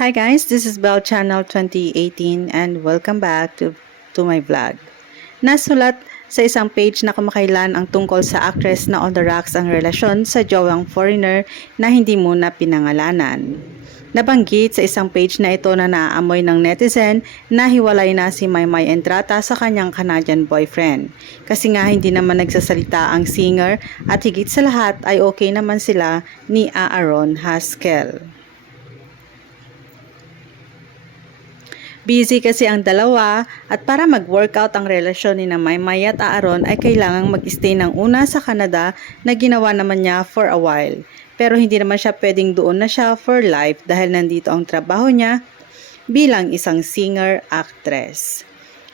Hi guys, this is Bell Channel 2018 and welcome back to my vlog. Nasulat sa isang page na kamakailan ang tungkol sa actress na on the rocks ang relasyon sa jowang foreigner na hindi muna pinangalanan. Nabanggit sa isang page na ito na naaamoy ng netizen na hiwalay na si Maymay Entrata sa kanyang Canadian boyfriend. Kasi nga hindi naman nagsasalita ang singer at higit sa lahat ay okay naman sila ni Aaron Haskell. Busy kasi ang dalawa at para mag-workout ang relasyon ni na Maymay at Aaron ay kailangang mag-stay ng una sa Canada na ginawa naman niya for a while. Pero hindi naman siya pwedeng doon na siya for life dahil nandito ang trabaho niya bilang isang singer-actress.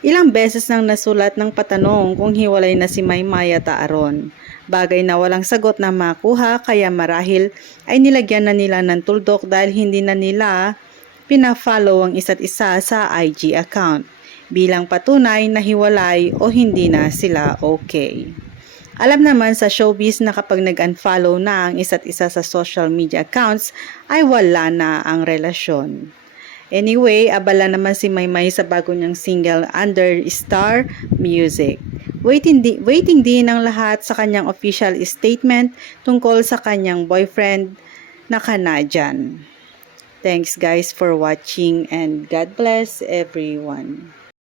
Ilang beses nang nasulat ng patanong kung hiwalay na si Maymay at Aaron. Bagay na walang sagot na makuha kaya marahil ay nilagyan na nila ng tuldok dahil hindi na nila pina-follow ang isa't isa sa IG account bilang patunay na hiwalay o hindi na sila okay. Alam naman sa showbiz na kapag nag-unfollow na ang isa't isa sa social media accounts ay wala na ang relasyon. Anyway, abala naman si Maymay sa bago niyang single under Star Music. Waiting din ang lahat sa kanyang official statement tungkol sa kanyang boyfriend na Canadian. Thanks guys for watching and God bless everyone.